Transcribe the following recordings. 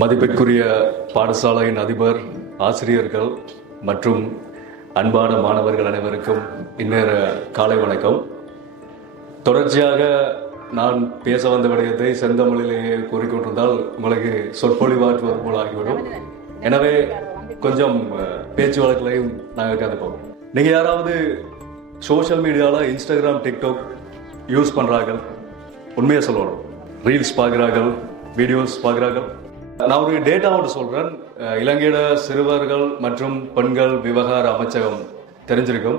மதிப்பிற்குரிய பாடசாலையின் அதிபர், ஆசிரியர்கள் மற்றும் அன்பான மாணவர்கள் அனைவருக்கும் இந்நேர காலை வணக்கம். தொடர்ச்சியாக நான் பேச வந்த விடயத்தை செந்தமிழிலேயே கூறிக்கொண்டிருந்தால் உங்களுக்கு சொற்பொழிவாற்றுவது போல் ஆகிவிடும். எனவே கொஞ்சம் பேச்சு வழக்கிலையும் நாங்கள் கதைப்போம். நீங்கள் யாராவது சோஷியல் மீடியாவில் இன்ஸ்டாகிராம், டிக்டாக் யூஸ் பண்ணுறார்கள், உண்மையை சொல்லணும். ரீல்ஸ் பார்க்குறார்கள், வீடியோஸ் பார்க்குறார்கள். நான் ஒரு டேட்டா ஒன்று சொல்கிறேன். இலங்கையோட சிறுவர்கள் மற்றும் பெண்கள் விவகார அமைச்சகம் தெரிஞ்சிருக்கும்.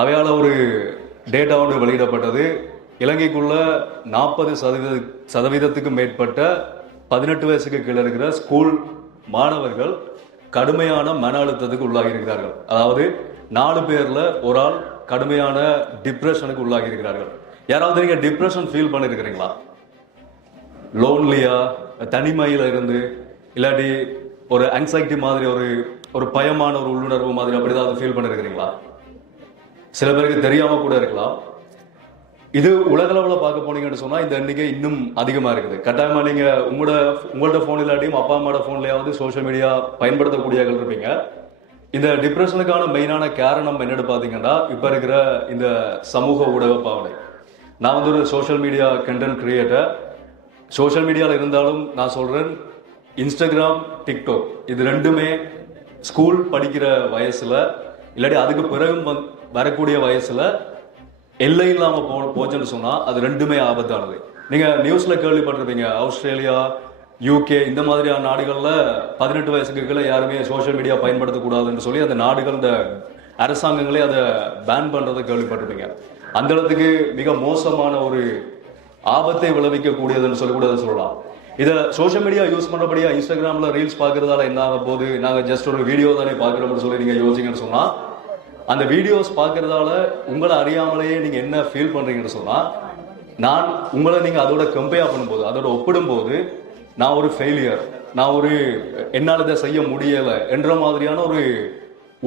அவையால் ஒரு டேட்டா ஒன்று வெளியிடப்பட்டது. இலங்கைக்குள்ள 40% மேற்பட்ட 18 வயசுக்கு கீழே இருக்கிற ஸ்கூல் மாணவர்கள் கடுமையான மன அழுத்தத்துக்கு உள்ளாகி இருக்கிறார்கள். அதாவது 4 பேர்ல ஒரு ஆள் கடுமையான டிப்ரெஷனுக்கு உள்ளாகி இருக்கிறார்கள். யாராவது நீங்க டிப்ரெஷன் ஃபீல் பண்ணிருக்கிறீங்களா? லோன்லியா, தனிமையில இருந்து, இல்லாட்டி ஒரு ஆங்ஸைட்டி மாதிரி, ஒரு பயமான ஒரு உள்ளுணர்வு மாதிரி அப்படி தான் ஃபீல் பண்ணிருக்கிறீங்களா? சில பேருக்கு தெரியாம கூட இருக்கலாம். இது உலகளவில் பார்க்க போனீங்கன்னு சொன்னா இந்த எண்ணிக்கை இன்னும் அதிகமா இருக்குது. கட்டாயமா நீங்க உங்களோட போன் இல்லாட்டியும் அப்பா அம்மாவோட போன்லயாவது சோஷியல் மீடியா பயன்படுத்தக்கூடியவர்கள் இருப்பீங்க. இந்த டிப்ரெஷனுக்கான மெயினான காரணம் என்னன்னு பாத்தீங்கன்னா இப்ப இருக்கிற இந்த சமூக ஊடக பாவனை. நான் ஒரு social media content creator. Social மீடியாவில் இருந்தாலும் நான் சொல்றேன், இன்ஸ்டாகிராம், டிக்டாக் இது ரெண்டுமே ஸ்கூல் படிக்கிற வயசுல இல்லாட்டி அதுக்கு பிறகு வரக்கூடிய வயசுல எல்லை இல்லாம போச்சுன்னு சொன்னா அது ரெண்டுமே ஆபத்தானது. நீங்க நியூஸ்ல கேள்விப்பட்டிருப்பீங்க, ஆஸ்திரேலியா, யூகே இந்த மாதிரியான நாடுகள்ல 18 வயசுக்கு கீழே யாருமே சோஷியல் மீடியா பயன்படுத்தக்கூடாதுன்னு சொல்லி அந்த நாடுகள், இந்த அரசாங்கங்களே அதை பேன் பண்றதை கேள்விப்பட்டிருப்பீங்க. அந்த இடத்துக்கு மிக மோசமான ஒரு ஆபத்தை விளைவிக்கக்கூடியதுன்னு சொல்லி கூட சொல்லலாம். இதை சோஷியல் மீடியா யூஸ் பண்ணபடியா இன்ஸ்டாகிராம்ல ரீல்ஸ் பார்க்கறதால என்ன ஆக போகுது, நாங்க ஜஸ்ட் ஒரு வீடியோ தானே பார்க்குறோம்னு சொல்லி நீங்க யோசிங்கன்னு சொன்னா, அந்த வீடியோஸ் பார்க்கறதால உங்களை அறியாமலேயே நீங்க என்ன ஃபீல் பண்றீங்கன்னு சொன்னா, நான் உங்களை நீங்க அதோட கம்பேர் பண்ணும்போது, அதோட ஒப்பிடும்போது நான் ஒரு ஃபெயிலியர், நான் என்னால் இதை செய்ய முடியல என்ற மாதிரியான ஒரு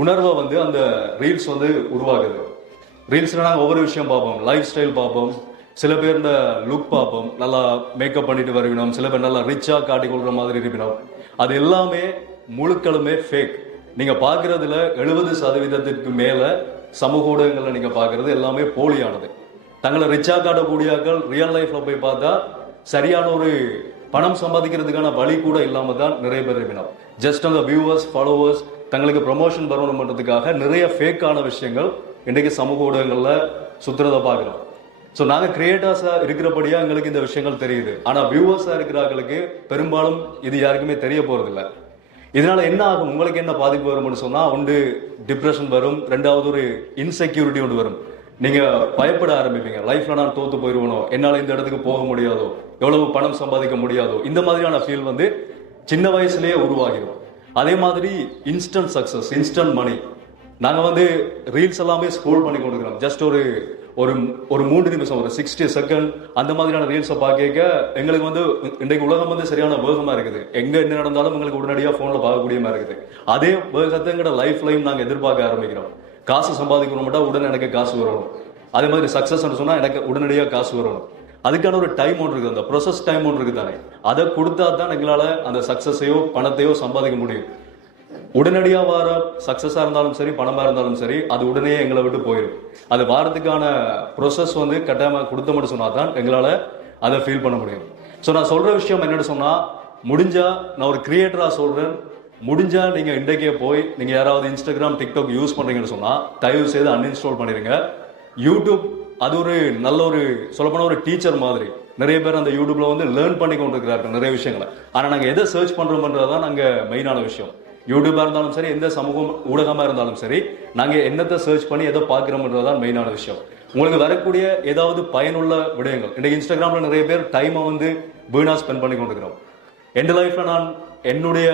உணர்வை அந்த ரீல்ஸ் உருவாகுது. ரீல்ஸ்ல நாங்கள் ஒவ்வொரு விஷயம் பார்ப்போம். லைஃப் ஸ்டைல் பார்ப்போம், சில பேர் இந்த லுக் பார்ப்போம், நல்லா மேக்கப் பண்ணிட்டு வருவினோம், சில பேர் நல்லா ரிச்சா காட்டிக்கொள்ற மாதிரி இருப்பினோம். அது எல்லாமே முழுக்களுமே ஃபேக். நீங்க பாக்குறதுல 70% மேல சமூக ஊடகங்கள்ல நீங்க பாக்குறது எல்லாமே போலியானது. தங்களை ரிச்சா காட்டக்கூடியாக்கள் ரியல் லைஃப்ல போய் பார்த்தா சரியான ஒரு பணம் சம்பாதிக்கிறதுக்கான வழி கூட இல்லாம தான் நிறைய பேர் இருப்பினோம். ஜஸ்ட் அந்த வியூவர்ஸ், ஃபாலோவர்ஸ் தங்களுக்கு ப்ரமோஷன் வரணும் பண்றதுக்காக நிறைய ஃபேக்கான விஷயங்கள் இன்றைக்கு சமூக ஊடகங்கள்ல சுத்துறதை பார்க்கிறோம். ஸோ நாங்கள் கிரியேட்டர்ஸா இருக்கிறபடியா எங்களுக்கு இந்த விஷயங்கள் தெரியுது. ஆனா வியூவர்ஸா இருக்கிறவங்களுக்கு பெரும்பாலும் இது யாருக்குமே தெரிய போறதில்லை. இதனால என்ன ஆகும், உங்களுக்கு என்ன பாதிப்பு வரும்னு சொன்னா, ஒன்று டிப்ரெஷன் வரும், ரெண்டாவது ஒரு இன்செக்யூரிட்டி ஒன்று வரும். நீங்க பயப்பட ஆரம்பிப்பீங்க. லைஃப்ல நான் தோத்து போயிருவனோ, என்னால இந்த இடத்துக்கு போக முடியாதோ, எவ்வளவு பணம் சம்பாதிக்க முடியாதோ, இந்த மாதிரியான ஃபீல் சின்ன வயசுலயே உருவாகிடும். அதே மாதிரி இன்ஸ்டன்ட் சக்சஸ், இன்ஸ்டன்ட் மணி. நாங்க ரீல்ஸ் எல்லாமே ஸ்க்ரோல் பண்ணி கொண்டிருக்கிறோம். ஜஸ்ட் ஒரு 3 நிமிஷம், ஒரு 60 செகண்ட் அந்த மாதிரியான ரீல்ஸை பார்க்க எங்களுக்கு இன்றைக்கு உலகம் சரியான வேகமா இருக்குது. எங்க என்ன நடந்தாலும் எங்களுக்கு உடனடியாக போன்ல பார்க்கக்கூடிய மாதிரி இருக்குது. அதே வேகத்தை எங்களோட லைஃப்லையும் நாங்கள் எதிர்பார்க்க ஆரம்பிக்கிறோம். காசு சம்பாதிக்கணும்னா உடனே எனக்கு காசு வரணும். அதே மாதிரி சக்சஸ் சொன்னா எனக்கு உடனடியாக காசு வரணும். அதுக்கான ஒரு டைம் ஒன்று இருக்குது, அந்த ப்ரொசஸ் டைம் ஒன்று இருக்குது தானே. அதை கொடுத்தா தான் எங்களால அந்த சக்சஸையோ பணத்தையோ சம்பாதிக்க முடியும். உடனடியாக வர சக்சஸா இருந்தாலும் சரி, பணமா இருந்தாலும் சரி, அது உடனே எங்களை விட்டு போயிடும். அது வாரத்துக்கான ப்ரொசஸ் கட்டாயமாக கொடுத்த மட்டும் சொன்னா தான் எங்களால அதை ஃபீல் பண்ண முடியும். ஸோ நான் சொல்ற விஷயம் என்னன்னு சொன்னா, முடிஞ்சா நான் ஒரு கிரியேட்டரா சொல்றேன், முடிஞ்சா நீங்க இன்றைக்கே போய் நீங்க யாராவது இன்ஸ்டாகிராம், டிக்டாக் யூஸ் பண்றீங்கன்னு சொன்னா தயவு செய்து அன்இன்ஸ்டால் பண்ணிருங்க. யூடியூப் அது ஒரு நல்ல சொல்லப்போன ஒரு டீச்சர் மாதிரி. நிறைய பேர் அந்த யூடியூப்ல லேர்ன் பண்ணி கொண்டிருக்கிறார்கள் நிறைய விஷயங்களை. ஆனா நாங்க எதை சர்ச் பண்றோம்ன்றதான் நாங்க மெயினான விஷயம். யூடியூபா இருந்தாலும் சரி, எந்த சமூக ஊடகமா இருந்தாலும் சரி, நாங்க என்னத்தை சர்ச் பண்ணி எதை பார்க்கிறோம்ன்றதான் மெயினான விஷயம். உங்களுக்கு வரக்கூடிய ஏதாவது பயனுள்ள விடயங்கள். இன்னைக்கு இன்ஸ்டாகிராம்ல நிறைய பேர் டைமை வீணா ஸ்பெண்ட் பண்ணி கொண்டிருக்கிறோம். என் லைஃப்ல நான் என்னுடைய